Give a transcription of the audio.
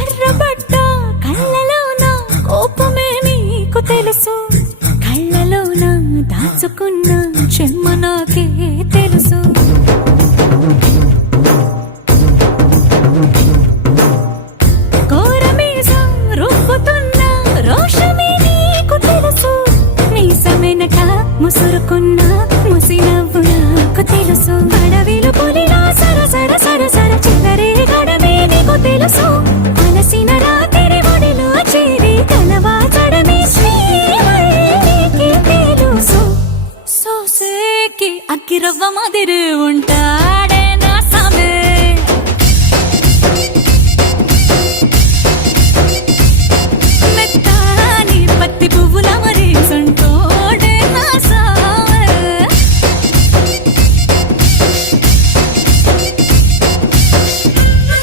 ఎర్రబడ్డ కళ్ళలోన కోపమే నీకు తెలుసు, కళ్ళలోన దాచుకున్న చెమ్మ నాకే తెలుసు.